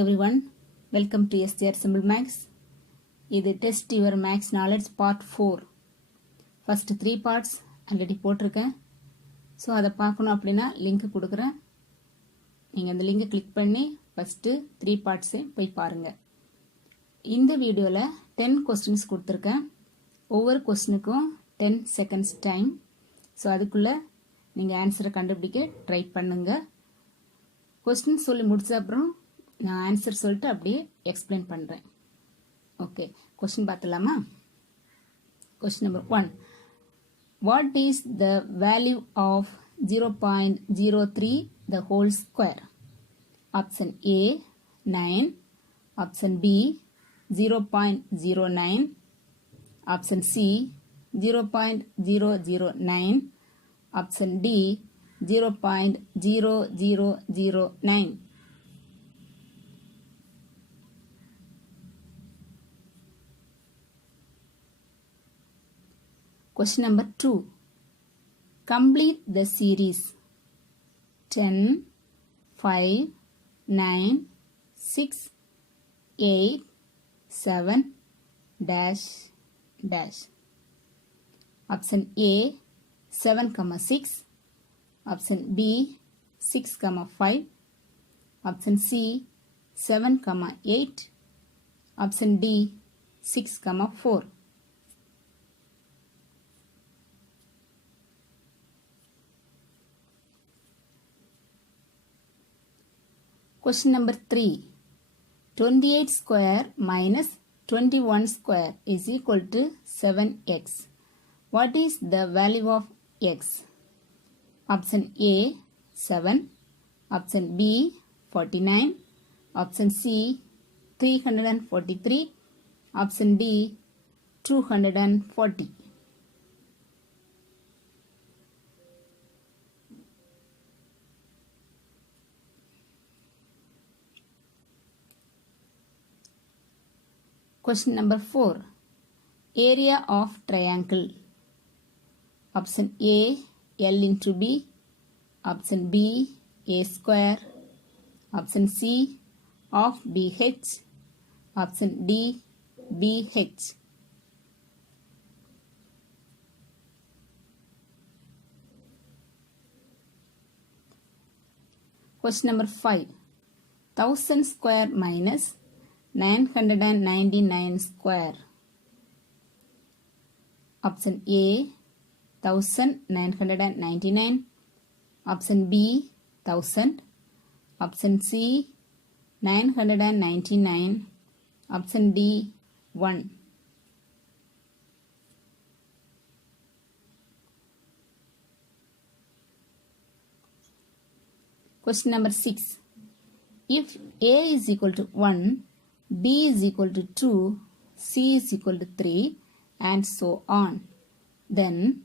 everyone, welcome to STR Simple Max. இது Test Your Max Knowledge Part 4. First 3 parts already போட்டிருக்கேன். So அதை பார்க்கணும் அப்படின்னா லிங்க் கொடுக்குறேன். நீங்கள் அந்த லிங்கை கிளிக் பண்ணி ஃபஸ்ட்டு 3 பார்ட்ஸே போய் பாருங்கள். இந்த வீடியோவில் 10 கொஸ்டின்ஸ் கொடுத்துருக்கேன். ஒவ்வொரு கொஸ்டினுக்கும் 10 செகண்ட்ஸ் டைம். ஸோ அதுக்குள்ளே நீங்கள் ஆன்சரை கண்டுபிடிக்க ட்ரை பண்ணுங்கள். கொஸ்டின் சொல்லி முடிச்ச அப்புறம் நான் ஆன்சர் சொல்லிட்டு அப்படியே எக்ஸ்பிளைன் பண்ணுறேன். ஓகே, கொஸ்டின் பார்த்துலாமா? Question number 1. What is the value of 0.03 the whole square? Option A 9, option B 0.09, option C 0.009, option D 0.0009. Question number 2. Complete the series 10, 5, 9, 6, 8, 7, dash, dash. Option A 7,6. Option B 6,5. Option C 7,8. Option D 6,4. Question number 3. 28 square minus 21 square is equal to 7x. What is the value of x? Option A 7, option B 49, option C 343, option D 240. Question number 4. Area of triangle. Option A L into B, option B A square, option C of BH, option D BH. Question number 5. 1000 square minus 999 square. Option A 1999, option B 1000, option C 999, option D 1. Question number 6. If A is equal to 1, B is equal to 2, C is equal to 3, and so on, then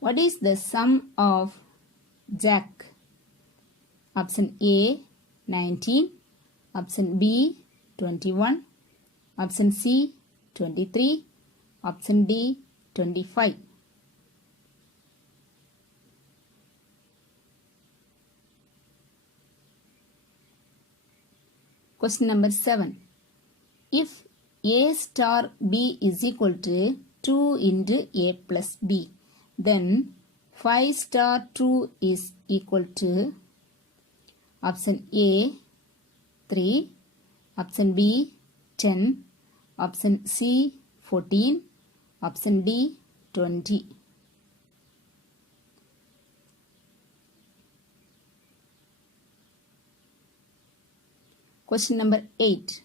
what is the sum of Jack? Option A 19, option B 21, option C 23, option D 25. Question number 7. If A star B is equal to 2 into A plus B, then 5 star 2 is equal to option A 3, option B 10, option C 14, option D 20. Question number 8.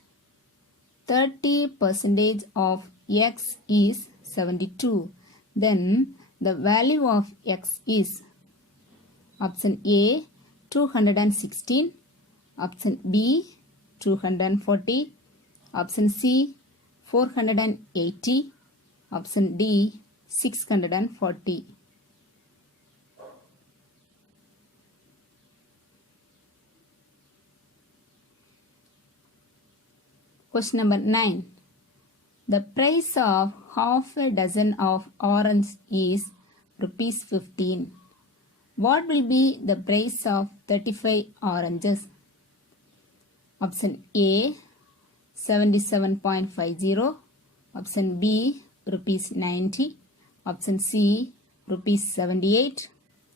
30% of x is 72. Then the value of x is option A 216, option B 240, option C 480, option D 640. Question number 9. The price of half a dozen of orange is rupees 15. What will be the price of 35 oranges? Option A 77.50, option B rupees 90, option C rupees 78,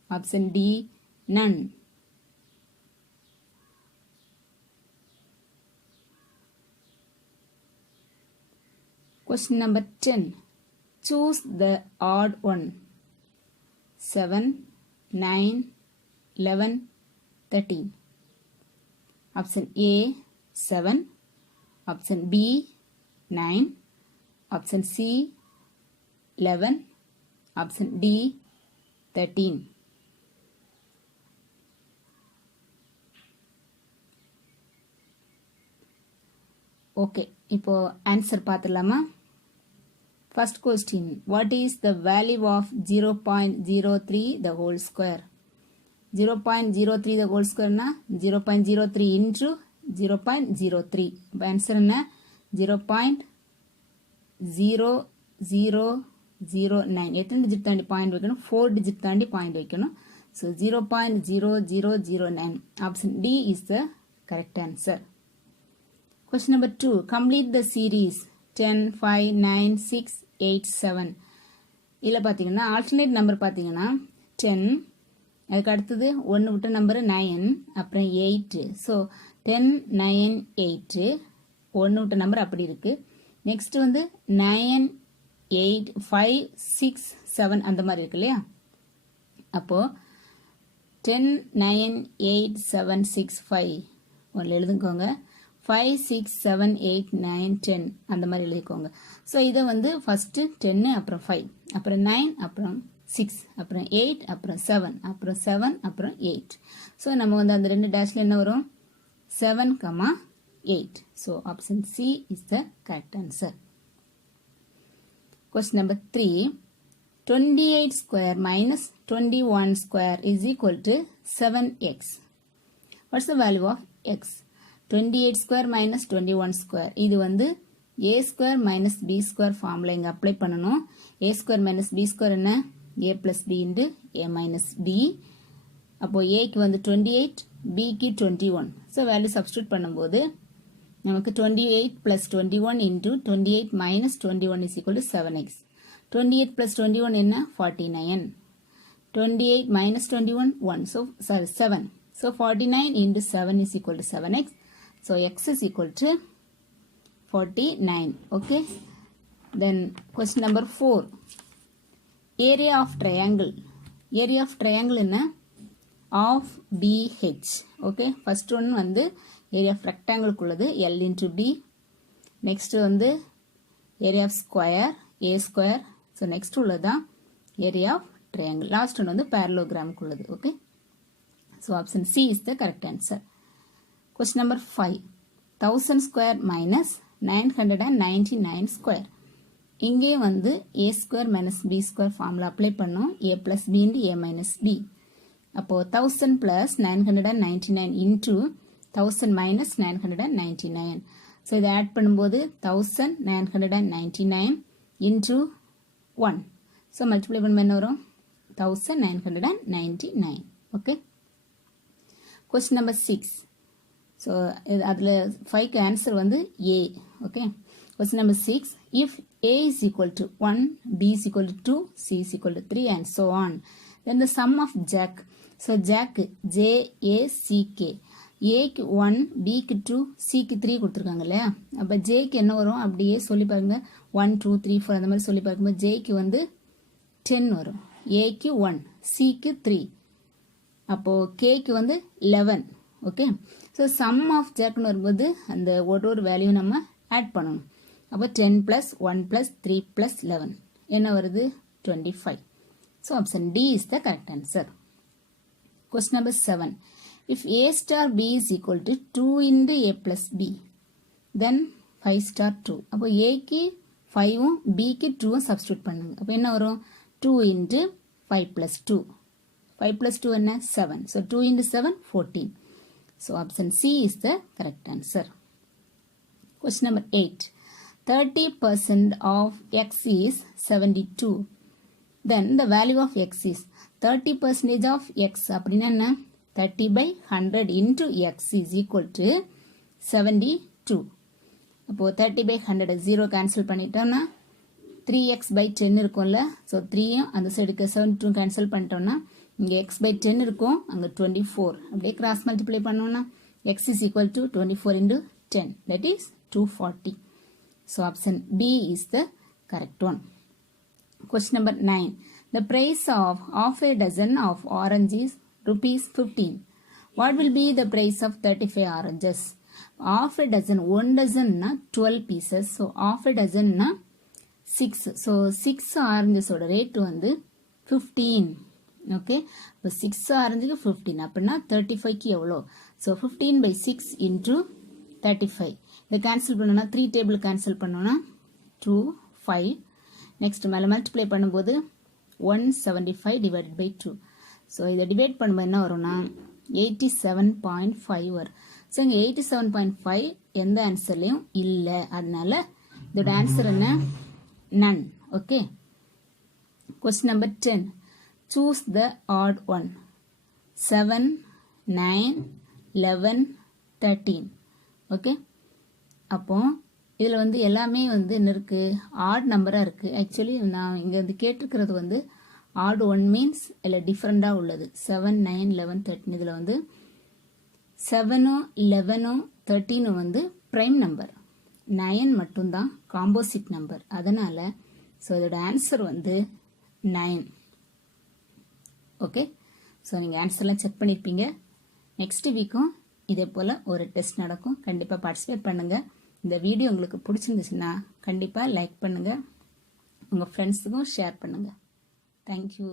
option D none. Question number 10. Choose the odd one. 7, 9, 11, 13. Option A 7, option B 9, option C 11, option D 13. Okay, இப்போ answer பார்த்துடலாமா? First question, what is the value of 0.03 the whole square? 0.03 the whole square na 0.03 into 0.03. இப்போ answer என்ன? 0.0009. எத்தனை digit தாண்டி point வைக்கணும்? 4 digit தாண்டி point வைக்கணும். So 0.0009. Option D is the correct answer. Question number 2. Complete the series 10, 5, 9, 6, 8, 7. இதில் பார்த்தீங்கன்னா alternate number பார்த்தீங்கன்னா 10, அதுக்கு அடுத்தது 1 விட்ட நம்பர் 9, அப்புறம் 8. ஸோ 10, 9, 8, 1 விட்ட நம்பர் அப்படி இருக்கு. நெக்ஸ்ட் வந்து 9, 8, 5, 6, 7 அந்த மாதிரி இருக்கு இல்லையா? அப்போ 10, 9, 8, 7, 6, 5 ஒன்றில் எழுதுக்கோங்க. 5, 6, 7, 8, 9, 10 அந்த மாதிரி எழுதிக்கோங்க. ஸோ இதை வந்து ஃபஸ்ட்டு 10, அப்புறம் 5, அப்புறம் 9, அப்புறம் 6, அப்புறம் 8, அப்புறம் 7, அப்புறம் 7, அப்புறம் 8. ஸோ நம்ம வந்து அந்த ரெண்டு டேஷில் என்ன வரும்? 7, 8. So option C is the correct answer. Question number 3. 28 square minus 21 square is equal to 7x. What's the value of x? 28 square minus 21 square. இது வந்து a square minus b square formula இங்க apply பண்ணணும். a square minus b square என்ன? a plus b into a minus b. அப்போ a க்கு வந்து 28, b க்கு 21. So value substitute பண்ணும்போது நமக்கு 28 plus 21 into 28 minus 21 is equal to 7x. 28 plus 21 என்ன? 49. 28 minus 21, 1. So, sorry, 7. So, 49 into 7 is equal to 7x. So, x is equal to 49. Okay. Then, question number 4. Area of triangle. Area of triangle என்ன? Of BH. Okay. First one வந்து area of rectangle குள்ளது L into B. Next வந்து area of square A square. So next உள்ளதான் area of triangle. Last one வந்து parallelogram குள்ளது. Okay. So option C is the correct answer. Question number 5. 1000 square minus 999 square. இங்கே வந்து A square minus B square formula apply பண்ணோம். A plus B into A minus B. அப்போ 1000 plus 999 into 1000 minus 999. So இதை add பண்ணும்போது 1999 into 1. So multiply பண்ணும்போது என்ன வரும்? 1999. Okay. Question number 6. So அதில் 5க்கு answer வந்து A. Okay. Question number 6. If A is equal to 1, B is equal to 2, C is equal to 3 and so on. Then the sum of Jack. So Jack J-A-C-K. ஏக்கு 1, பிக்கு 2, சிக்கு 3 கொடுத்துருக்காங்க இல்லையா? அப்போ ஜேக்கு என்ன வரும்? அப்படியே சொல்லி பாருங்க. 1, 2, 3, 4 அந்த மாதிரி சொல்லி பார்க்கும்போது ஜேக்கு வந்து 10 வரும். ஏக்கு 1, சிக்கு 3, அப்போது கேக்கு வந்து 11. ஓகே. ஸோ சம் ஆஃப் ஜேக்குன்னு வரும்போது அந்த ஒரு வேல்யூ நம்ம ஆட் பண்ணணும். அப்போ 10 + 1 + 3 + 11 என்ன வருது? 25. So option D is the correct answer. Question number 7. If A star B is equal to 2 into A plus B, then 5 star 2. அப்போ Aக்கு 5ம் Bக்கு 2ம் substitute பண்ணுங்க. அப்போ என்ன வரும்? 2 into 5 plus 2. 5 plus 2 என்ன? 7. So 2 into 7, 14. So option C is the correct answer. Question number 8. 30% of x is 72. Then the value of x is 30% of x அப்படின்னா என்ன? 30/100 into x is equal to 72. அப்போது 30/100 0 cancel பண்ணிட்டோம்னா 3x by 10 இருக்கும்ல. So 3யும் அந்த சைடுக்கு 72 cancel பண்ணிட்டோம்னா இங்கே x by 10 இருக்கும், அங்கே 24. அப்படியே கிராஸ் மல்டிப்ளை பண்ணோம்னா x is equal to 24 into 10, that is 240. So option B is the correct one. Question number 9. The price of half a dozen of oranges is rupees 15. What will be the price of 35 oranges? Half a dozen, 1 dozen na 12 pieces. So half a dozen na 6. So 6 oranges oda rate வந்து 15. Okay. இப்போ 6 ஆரஞ்சுக்கு 15 அப்படின்னா 35 க்கு எவ்வளோ? So 15 by 6 into 35. இதை cancel பண்ணோன்னா 3 table cancel பண்ணோன்னா 2, 5. Next மேலே multiply பண்ணும்போது 175 divided by 2. ஸோ இதை டிவைட் பண்ணும்போது என்ன வரும்னா 87.5 வரும். ஸோ இங்கே 87.5 எந்த ஆன்சர்லையும் இல்லை. அதனால இதோட ஆன்சர் என்ன? நன். Okay. Question number 10. Choose the odd one. 7, 9, 11, 13. Okay. அப்போ இதில் வந்து எல்லாமே வந்து என்ன இருக்குது? ஆட் நம்பராக இருக்குது. ஆக்சுவலி நான் இங்கே வந்து கேட்டிருக்கிறது வந்து ஆட் ஒன் மீன்ஸ் இல்லை டிஃப்ரெண்ட்டாக உள்ளது. 7, 9, 11, 13. இதில் வந்து 7ம் 11ம் 13ம் வந்து ப்ரைம் நம்பர், 9 மட்டும்தான் காம்போசிட் நம்பர். அதனால் ஸோ இதோட ஆன்சர் வந்து 9. ஓகே. ஸோ நீங்கள் ஆன்சர்லாம் செக் பண்ணியிருப்பீங்க. நெக்ஸ்ட் வீக்கும் இதே போல் ஒரு டெஸ்ட் நடக்கும். கண்டிப்பாக பார்ட்டிசிபேட் பண்ணுங்கள். இந்த வீடியோ உங்களுக்கு பிடிச்சிருந்துச்சுன்னா கண்டிப்பாக லைக் பண்ணுங்கள், உங்கள் ஃப்ரெண்ட்ஸுக்கும் ஷேர் பண்ணுங்கள். தேங்க்யூ.